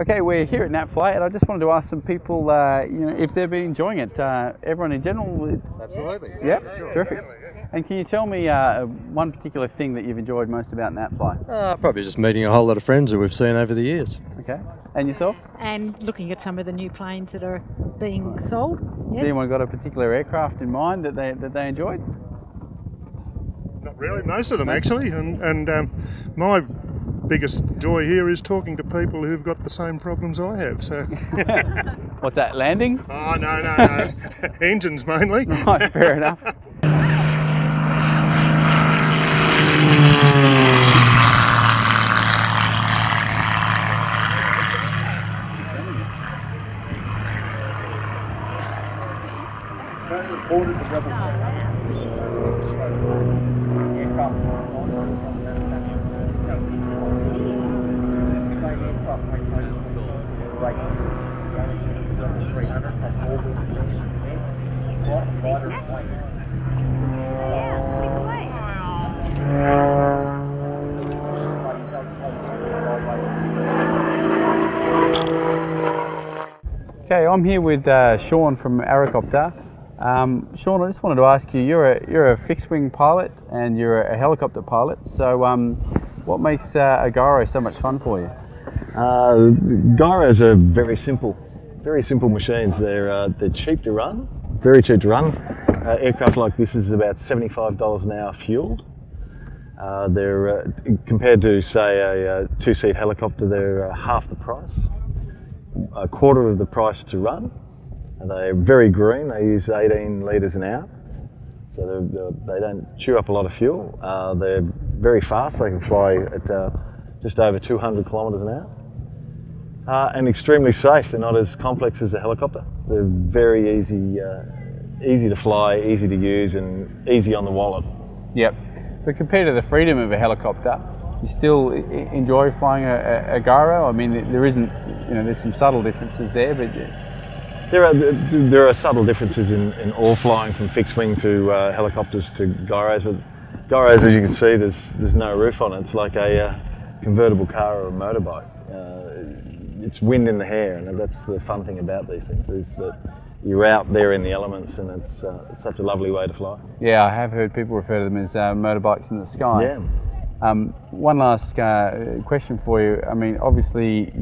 Okay, we're here at NATFLY, and I just wanted to ask some people, if they've been enjoying it. Everyone in general? Absolutely. Yeah, sure. Terrific. And can you tell me one particular thing that you've enjoyed most about NATFLY? Probably just meeting a whole lot of friends that we've seen over the years. Okay. And yourself? And looking at some of the new planes that are being sold. Yes. Has anyone got a particular aircraft in mind that they enjoyed? Not really, most of them actually, and my biggest joy here is talking to people who've got the same problems I have. So, What's that, landing? oh no, engines mainly. Right, fair enough. Okay, I'm here with Sean from Aracopter. Sean, I just wanted to ask you, you're a fixed wing pilot and you're a helicopter pilot, so what makes a gyro so much fun for you? Gyros are very simple machines. They're cheap to run, very cheap to run. Aircraft like this is about $75 an hour fueled. They're compared to, say, a two-seat helicopter, they're half the price, a quarter of the price to run. They're very green. They use 18 litres an hour, so they don't chew up a lot of fuel. They're very fast. They can fly at just over 200 kilometres an hour, and extremely safe. They're not as complex as a helicopter. They're very easy to fly, easy to use, and easy on the wallet. Yep. But compared to the freedom of a helicopter, you still enjoy flying a gyro? I mean, there isn't, there's some subtle differences there, but there are subtle differences in all flying, from fixed wing to helicopters to gyros. But gyros, as you can see, there's no roof on it. It's like a convertible car or a motorbike. It's wind in the hair, and that's the fun thing about these things, is that you're out there in the elements, and it's such a lovely way to fly. Yeah, I have heard people refer to them as motorbikes in the sky. Yeah. One last question for you. I mean, obviously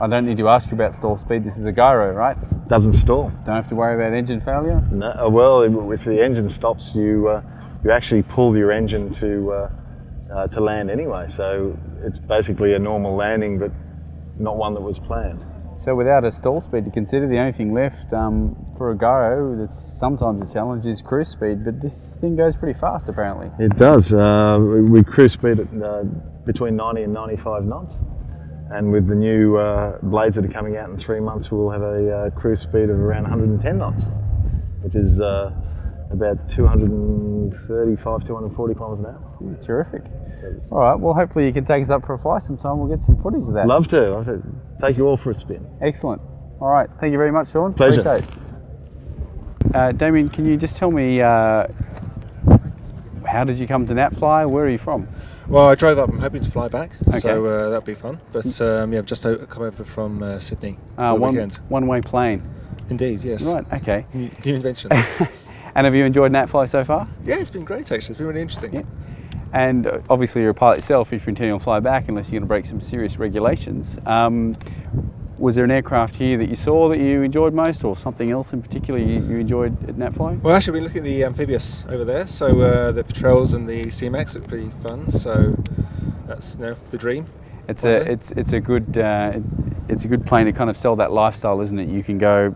I don't need to ask you about stall speed. This is a gyro, right? Doesn't stall. Don't have to worry about engine failure? No. Well, if the engine stops, you actually pull your engine to land anyway. So it's basically a normal landing, but not one that was planned. So without a stall speed to consider, the only thing left for a gyro that's sometimes a challenge is cruise speed, but this thing goes pretty fast apparently. It does. We cruise speed at between 90 and 95 knots. And with the new blades that are coming out in 3 months, we'll have a cruise speed of around 110 knots, which is about 235, 240 kilometres an hour. Terrific. All right, well, hopefully you can take us up for a fly sometime. We'll get some footage of that. Love to. Take you all for a spin. Excellent. All right, thank you very much, Sean. Pleasure. Appreciate it. Damien, can you just tell me, how did you come to NATFLY? Where are you from? Well, I drove up. I'm hoping to fly back, okay. So that'll be fun. But yeah, just come over from Sydney for the weekend. One-way plane. Indeed, yes. Right. Okay. New invention. And have you enjoyed NATFLY so far? Yeah, it's been great actually. It's been really interesting. Yeah. And obviously you're a pilot yourself if you're intending to fly back, unless you're going to break some serious regulations. Was there an aircraft here that you saw that you enjoyed most, or something else in particular you enjoyed at NATFLY? Well, actually, we've been looking at the amphibious over there. So the patrols and the C-Max look pretty fun. So that's the dream. It's a good plane to kind of sell that lifestyle, isn't it? You can go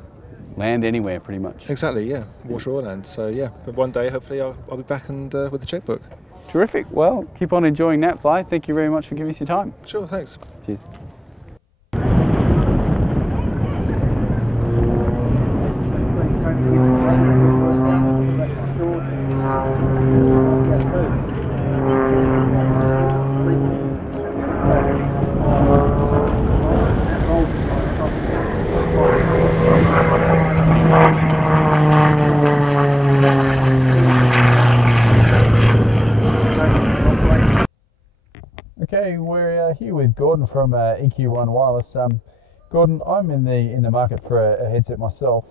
land anywhere pretty much. Exactly. Yeah, water or land. So yeah, but one day hopefully I'll be back and with the checkbook. Terrific. Well, keep on enjoying NATFLY. Thank you very much for giving us your time. Sure. Thanks. Cheers. Okay, we're here with Gordon from EQ1 Wireless. Gordon, I'm in the market for a headset myself.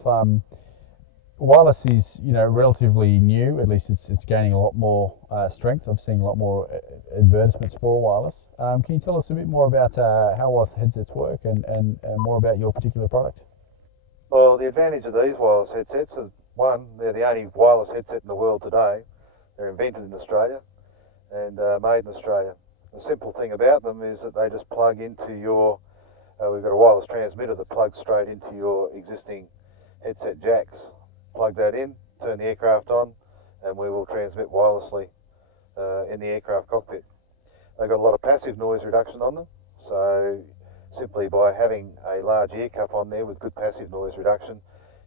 Wireless is, relatively new. At least it's gaining a lot more strength. I'm seeing a lot more advertisements for wireless. Can you tell us a bit more about how wireless headsets work and more about your particular product? Well, the advantage of these wireless headsets is, one, they're the only wireless headset in the world today. They're invented in Australia and made in Australia. The simple thing about them is that they just plug into your, we've got a wireless transmitter that plugs straight into your existing headset jacks. Plug that in, turn the aircraft on, and we will transmit wirelessly in the aircraft cockpit. They've got a lot of passive noise reduction on them, so simply by having a large ear cup on there with good passive noise reduction,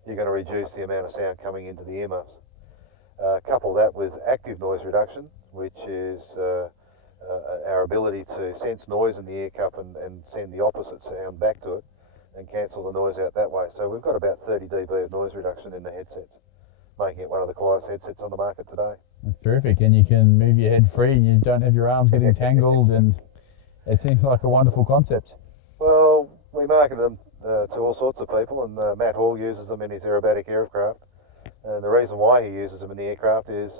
you're going to reduce the amount of sound coming into the earmuffs. Couple that with active noise reduction, which is our ability to sense noise in the ear cup and send the opposite sound back to it and cancel the noise out that way. So we've got about 30 dB of noise reduction in the headsets, making it one of the quietest headsets on the market today. That's terrific, and you can move your head free and you don't have your arms getting tangled, and it seems like a wonderful concept. Well, we market them to all sorts of people, and Matt Hall uses them in his aerobatic aircraft. And the reason why he uses them in the aircraft is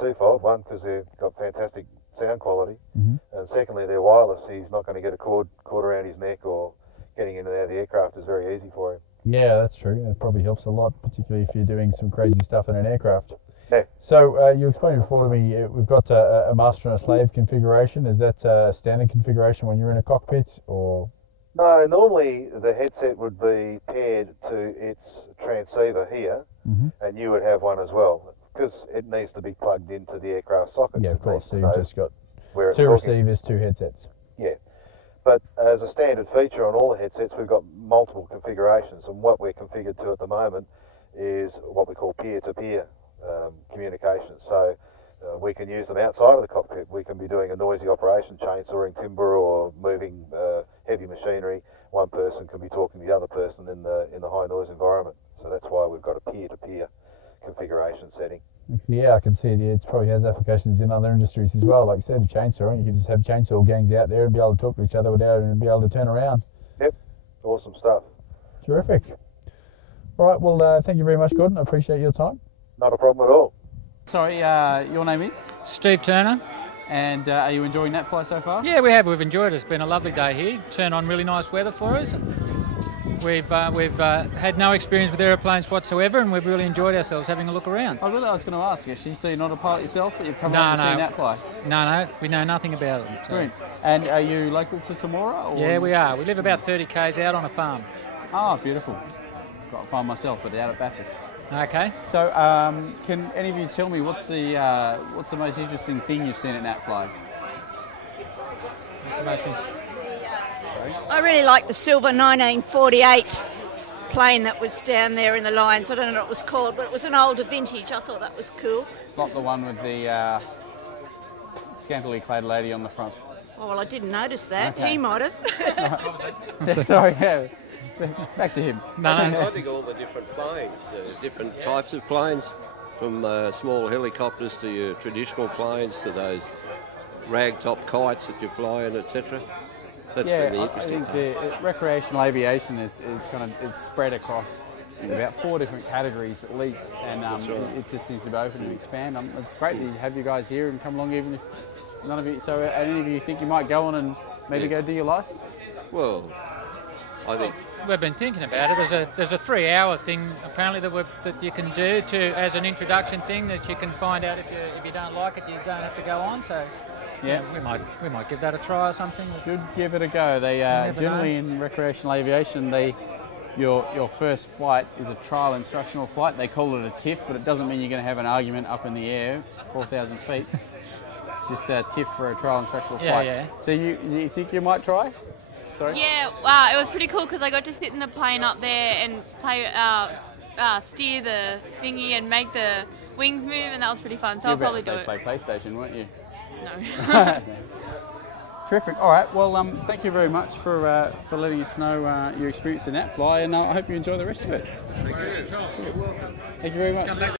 twofold. One, because they've got fantastic sound quality, and secondly, they're wireless. He's not going to get a cord around his neck, or getting in and out of the aircraft is very easy for him. Yeah, that's true. It probably helps a lot, particularly if you're doing some crazy stuff in an aircraft. Yeah. So you explained before to me, we've got a master and a slave configuration. Is that a standard configuration when you're in a cockpit, or? No, normally the headset would be paired to its transceiver here, and you would have one as well, because it needs to be plugged into the aircraft socket. Yeah, of course. So you've just got two receivers, two headsets. Yeah. But as a standard feature on all the headsets, we've got multiple configurations, and what we're configured to at the moment is what we call peer-to-peer communication. So we can use them outside of the cockpit. We can be doing a noisy operation, chainsawing timber or moving heavy machinery. One person can be talking to the other person in the high noise environment. So that's why we've got a peer-to-peer configuration setting. Yeah, I can see it. It probably has applications in other industries as well. Like you said, chainsawing, you can just have chainsaw gangs out there and be able to talk to each other without and be able to turn around. Yep, awesome stuff. Terrific. All right, well, thank you very much, Gordon. I appreciate your time. Not a problem at all. Sorry, your name is? Steve Turner. And are you enjoying NATFLY so far? Yeah, we have. We've enjoyed it. It's been a lovely day here. Turned on really nice weather for us. We've had no experience with aeroplanes whatsoever, and we've really enjoyed ourselves having a look around. I was going to ask, actually, so you're not a pilot yourself, but you've come along to see NATFLY? No, we know nothing about it. So. Brilliant. And are you local to Temora? Or yeah, we are. We live about 30 k's out on a farm. Ah, beautiful. Got a farm myself, but out at Bathurst. Okay. So, can any of you tell me what's the most interesting thing you've seen at NATFLY? What's the most interesting? I really like the silver 1948 plane that was down there in the lines. I don't know what it was called, but it was an older vintage. I thought that was cool. Not the one with the scantily clad lady on the front. Oh, well, I didn't notice that. Okay. He might have. Sorry, yeah. Back to him. No. I think all the different planes, different types of planes, from small helicopters to your traditional planes to those ragtop kites that you fly in, etc. That's been the interesting part. I think the recreational aviation is spread across about 4 different categories at least, and it just seems to be open and expand. It's great that you have you guys here and come along, even if none of you. So, any of you think you might go on and maybe go do your license? Well, I think we've been thinking about it. There's a 3-hour thing apparently that you can do as an introduction thing that you can find out if you don't like it, you don't have to go on. So. Yeah, we might give that a try or something. Should give it a go. They generally in recreational aviation, your first flight is a trial instructional flight. They call it a TIF, but it doesn't mean you're going to have an argument up in the air, 4,000 feet. It's just a TIF for a trial instructional flight. Yeah. So you think you might try? Sorry. Yeah, wow, it was pretty cool because I got to sit in the plane up there and play, steer the thingy and make the wings move, and that was pretty fun. So I'll probably do it. Play PlayStation, weren't you? No. Terrific. All right. Well, thank you very much for letting us know your experience in NATFLY, and I hope you enjoy the rest of it. Thank you. You're welcome. Thank you very much.